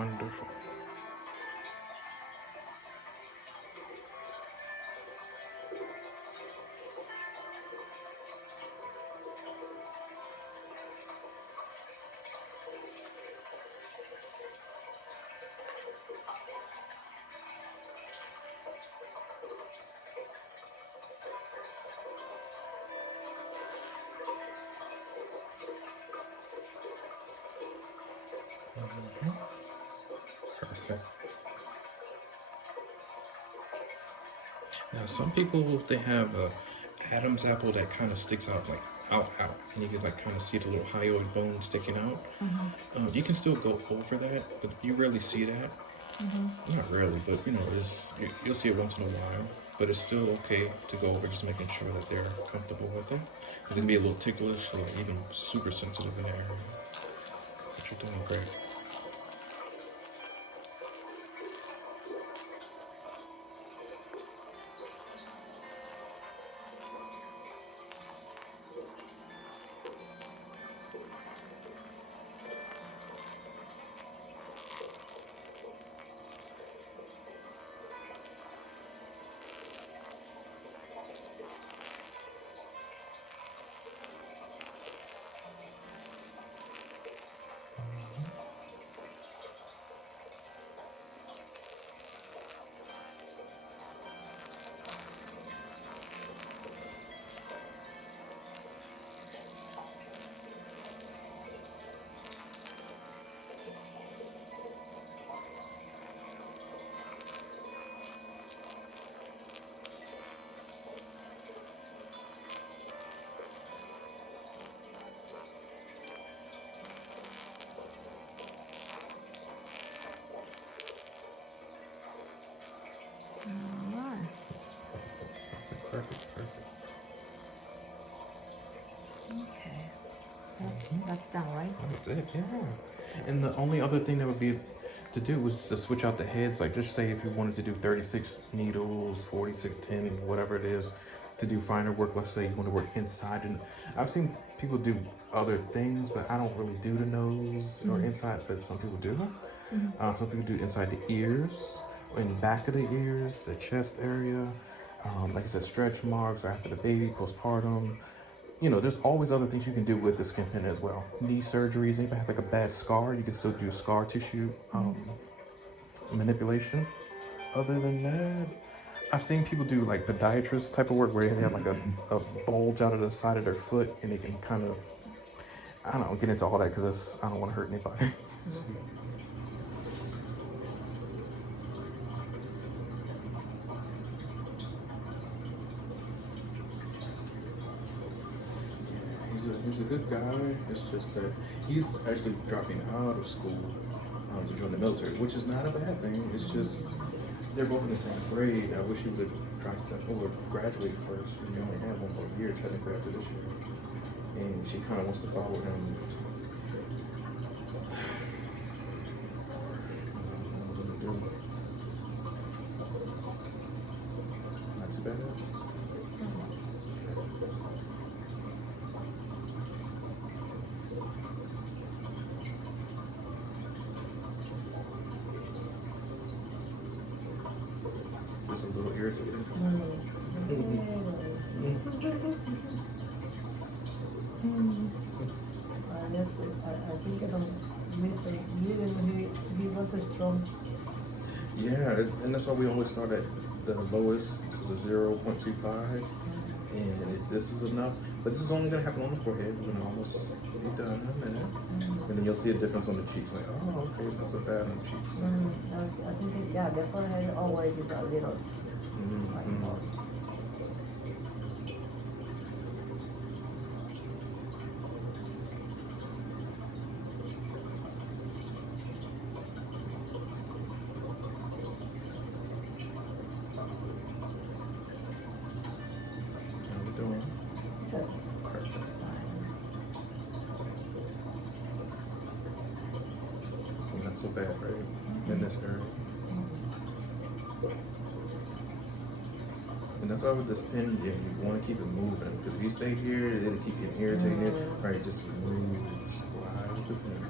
Wonderful. Perfect. Now, some people, they have a Adam's apple that kind of sticks out, like out, and you can like kind of see the little hyoid bone sticking out. You can still go over that, but you rarely see that. Not rarely, but you'll see it once in a while. But it's still okay to go over, just making sure that they're comfortable with it. Because it can be a little ticklish, or even super sensitive in the area. But you're doing great. Perfect. Okay. That's done, right? That's it, yeah. And the only other thing that would be to do was to switch out the heads. Like, just say if you wanted to do 36 needles, 46, 10, whatever it is, to do finer work. Let's say you want to work inside. And I've seen people do other things, but I don't really do the nose or inside, but some people do. Some people do inside the ears, in the back of the ears, the chest area. Like I said, stretch marks after the baby, postpartum. There's always other things you can do with the skin pin as well. Knee surgeries, if it has like a bad scar, you can still do scar tissue manipulation. Other than that, I've seen people do like podiatrist type of work where they have like a bulge out of the side of their foot and they can kind of, I don't know, get into all that because I don't want to hurt anybody. He's a good guy. It's just that he's actually dropping out of school to join the military, which is not a bad thing. It's just they're both in the same grade. I wish he would have tried to graduate first. We only have 1 more year technically after this year, and she kind of wants to follow him. Not too bad. Just a little irritated. I think I don't miss he wasn't strong. Yeah, and that's why we always start at the lowest, the 0.25, and if this is enough, but this is only going to happen on the forehead. We're going to almost be done in a minute, and then you'll see a difference on the cheeks. Like, oh, okay, it's not so bad on the cheeks. I think the forehead always is a little. Not so bad, right? In this area. And that's why with this pin, you want to keep it moving. Because if you stay here, it'll keep getting irritated. Right, just move, slide with the pin.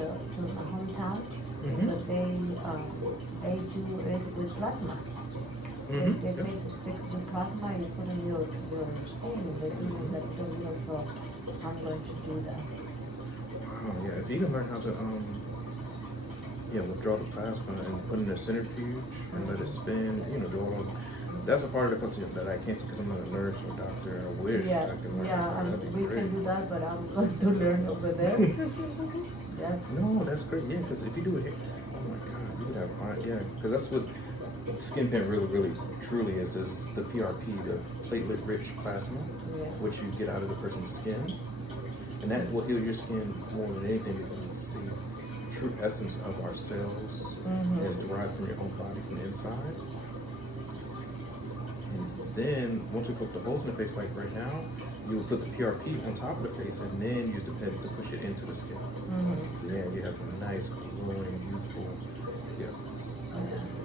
to my hometown, Mhm. but they do it with plasma. Mhm. They Yep. take the plasma and put in your skin, and they do it like the so I'm going to do that. Oh yeah, if you can learn how to withdraw the plasma and put it in a centrifuge and let it spin, do all. That's a part of the process that I can't do because I'm not a nurse or doctor. I wish Yeah, I could learn. yeah, That'd be we great. can do that, but I'm going to learn over there. Yeah. No, that's great. Yeah, because if you do it here, oh my God, you would have fun. Yeah, because that's what skin paint really truly is the PRP, the platelet-rich plasma, Yeah. which you get out of the person's skin, and that will heal your skin more than anything because it's the true essence of our cells. Mhm. It's derived from your own body from the inside. And then once we put the holes in the face, like right now, you will put the PRP on top of the face and then use the pen to push it into the skin. So yeah, you have a nice, glowing, youthful, yes.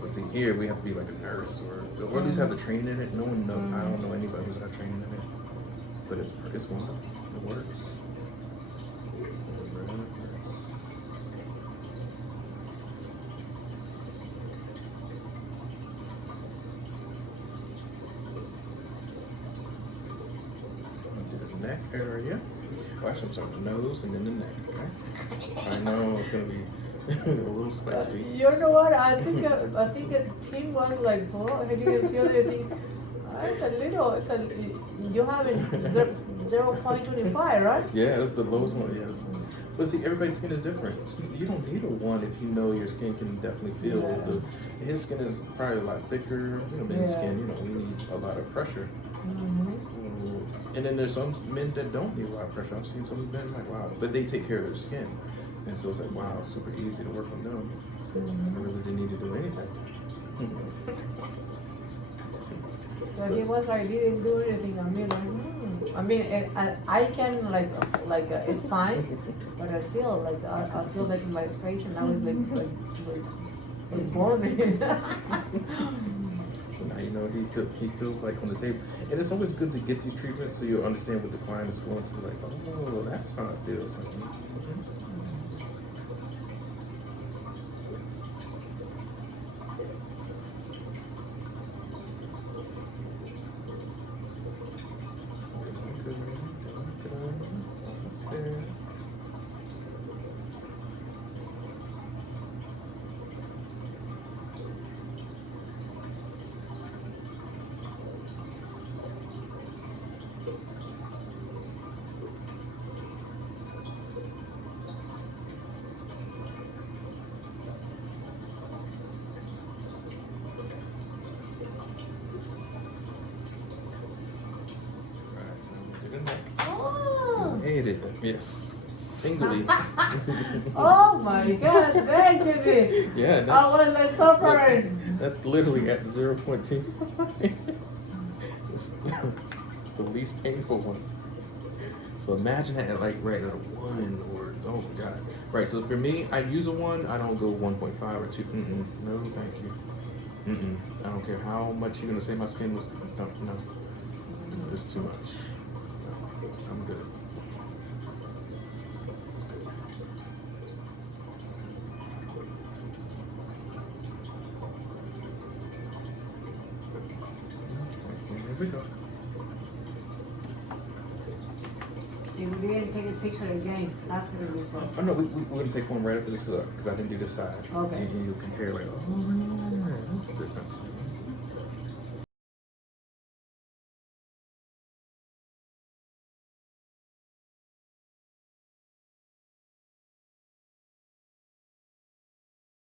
But see, here we have to be like a nurse or at least have the training in it. No one knows. I don't know anybody who's got training in it, but it's wonderful. It works. It really works. Do the neck area. Oh, actually, I'm sorry, the nose and then the neck. Okay. I know it's gonna be a little spicy. You know what? I think the team was like, oh, I didn't feel anything. It's a little. You have it 0.25, right? Yeah, that's the lowest one. Yes. But see, everybody's skin is different. So you don't need a one if you know your skin can definitely feel his skin is probably a lot thicker. Men's skin, we need a lot of pressure. So, and then there's some men that don't need a lot of pressure. I've seen some men like, wow, but they take care of their skin. And so it's like, wow, it's super easy to work on them. I really didn't need to do anything. So he was like, didn't do anything. I mean, I can it's fine, but I feel I feel like in my face, and I was like burning. So now you know he feels like on the table. And it's always good to get these treatments so you'll understand what the client is going through. Like, oh, that's how it feels. Like, Oh. hate it. Yes. It's tingly. Oh my God, Benjamin! Yeah, and I was like suffering. that's literally at 0.2. It's the least painful one. So imagine that at right at a 1 or oh my God. Right. So for me, I use a 1. I don't go 1.5 or 2. No, thank you. I don't care how much you're gonna say my skin was. No. It's too much. No, I'm good. Here we go. You didn't take a picture again after the report. Oh no, we're gonna take one right after this because I didn't do this side. Okay. And you compare like, oh yeah, that's different.